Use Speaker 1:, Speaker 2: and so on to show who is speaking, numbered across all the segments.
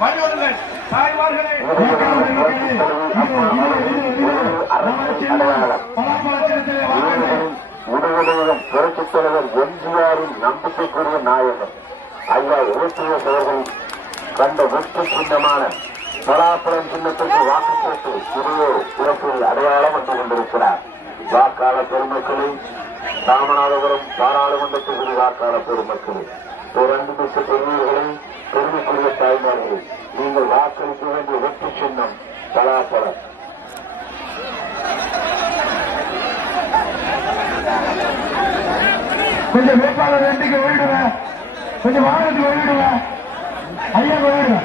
Speaker 1: வல்லுவர்கள் தாய்மார்களே உடலுடன் புரட்சித் தலைவர் எம்ஜிஆரின் நம்பிக்கைக்குரிய நாயகன் ஐயா இலக்கியர் அவர்கள் கண்ட வெற்றி சின்னமான பலாப்பழம் சின்னத்திற்கு வாக்கு போட்டு சிறிய இலக்கியில் அடையாளம் வந்து கொண்டிருக்கிறார் வாக்காள பெருமக்களே ராமநாதபுரம் பாராளுமன்ற வாக்காள பெருமக்களே ஒரு அன்பு பெரிய வெற்றி சின்னம் பலாப்பழம்
Speaker 2: கொஞ்சம் வேட்பாளர் ரெண்டுக்கு ஓடிடுங்க. கொஞ்சம் வாகனத்துக்கு ஓடிடுங்க. ஐயா ஓடிடுங்க.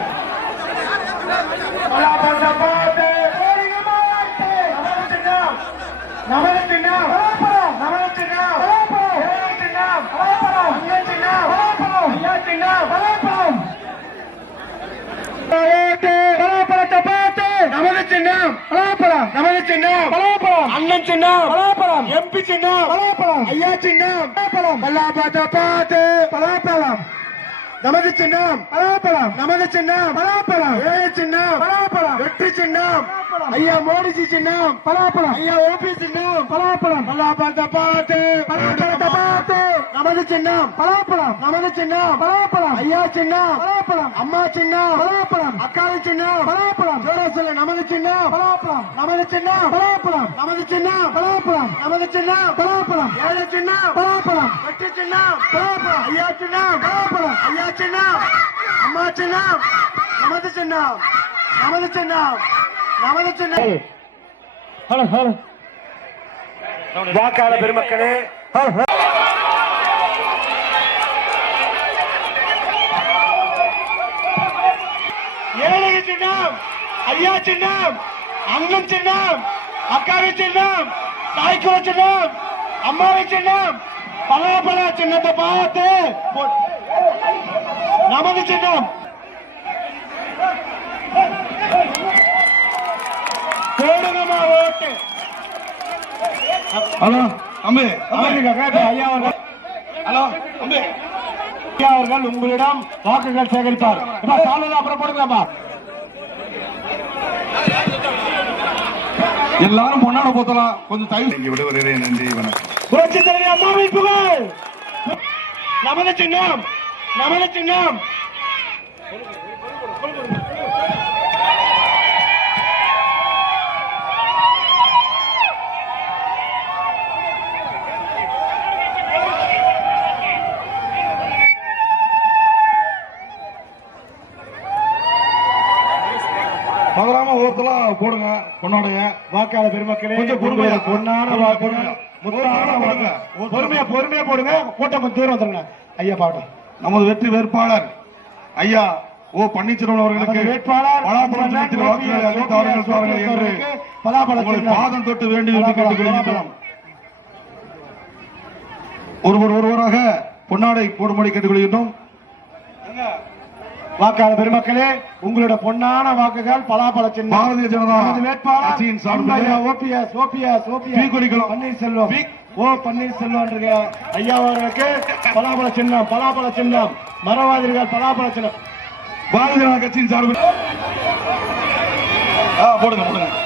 Speaker 2: நமது சின்னம் பலாப்பழம் நமது சின்னம் பலாப்பழம் அண்ணன் சின்னம் பலாப்பழம் எம்பி சின்னம் பலாப்பழம் ஐயா சின்னம் பலாப்பழம் பல்லாபாத்த பாத்து பலாப்பழம் நமது சின்னம் பலாப்பழம் நமது சின்னம் பலாப்பழம் ஏழு சின்னம் பலாப்பழம் வெற்றி சின்னம் ஐயா மோடிஜி சின்னம் பலாப்பழம் ஐயா ஓபி சின்னம் பலாப்பழம் பல்லாபாத்த பாத்து பலாப்பழத்தை பார்த்து நமது சின்னம் பலாப்பழம் நமது சின்னம் பலாப்பழம் ஐயா சின்னம் பலாப்பழம் அம்மா சின்னம் பலாப்பழம் அக்காவி சின்னம் பலாப்பழம் சொல்ல நமது சின்னம் பலாப்பழம் நமது சின்னம் பலாப்பழம் நமது சின்னம் பலாப்பழம் நமது சின்னம் பலாப்பழம் ஏழு சின்னம் பலாப்பழம் வெற்றி சின்னம் பலாப்பழம் ஐயா சின்னம் பலாப்பழம் ஐயா சின்னம் அம்மா சின்னம் நமது சின்னம் நமது சின்னம் நமது சின்னம் ஹலோ ஹலோ வாக்காளர் பெருமக்களே ஏழை சின்னம் ஐயா சின்னம் அண்ணன் சின்னம் அக்காவி சின்னம் தாய்க்குவ சின்னம் அம்மாவி சின்னம் பலாபல சின்னத்தை பார்த்து நமது சின்னம். போடுங்கம்மா ஓட்டு.
Speaker 3: ஹலோ
Speaker 2: கேட்ட ஐயா அவர்கள்.
Speaker 3: ஹலோ
Speaker 2: ஐயா அவர்கள் உங்களிடம் வாக்குகள் சேகரிப்பார் சாலையில அப்புறம் போடுங்கப்பா
Speaker 3: எல்லாரும் பொன்னாட போத்தலாம். கொஞ்சம் தயவு இங்கே விடுவதே நன்றி வணக்கம்.
Speaker 2: புரட்சி தலைவி அம்மாவின் புகழ். நமது சின்னம் நமது சின்னம்.
Speaker 3: போடுங்க பொண்ணோடைய
Speaker 2: வாக்காளர் பெருமக்களே
Speaker 3: கொஞ்சம் பொறுமையா.
Speaker 2: வாக்குகள் முத்தான வாக்கு. பொறுமையா பொறுமையா போடுங்க. கூட்டம் கொஞ்சம் தூரம் வந்துருங்க. ஐயா பாட்டும்
Speaker 3: நமது வெற்றி வேட்பாளர் ஐயா ஓ பன்னீர்செல்வம் அவர்களுக்கு
Speaker 2: வேட்பாளர்
Speaker 3: பலாப்பழம் சின்னத்தில் வாக்குகளை அளித்து அவர்கள் வாருங்கள் என்று
Speaker 2: சின்னம்.
Speaker 3: பாதம் தொட்டு வேண்டி கேட்டுக்கொள்கிறோம் ஒருவர் ஒருவராக பொன்னாடை போடும்படி கேட்டுக்கொள்கின்றோம்
Speaker 2: வாக்காளர் பெருமக்களே உங்களோட பொன்னான வாக்குகள் பலாப்பழ சின்னம்.
Speaker 3: பாரதிய ஜனதா
Speaker 2: வேட்பாளர்
Speaker 3: சார்பில்
Speaker 2: ஓபிஎஸ் ஓபிஎஸ் ஓபிஎஸ். பன்னீர்செல்வம்.
Speaker 3: பீ-
Speaker 2: ஓ பன்னீர்செல்வம் ஐயா அவர்களுக்கு பலாப்பழ சின்னம் பலாப்பழ சின்னம். மரவாதிகள் பலாப்பழ சின்னம்.
Speaker 3: பாரதிய ஜனதா கட்சியின் சார்பில். ஆ, போடுங்க போடுங்க.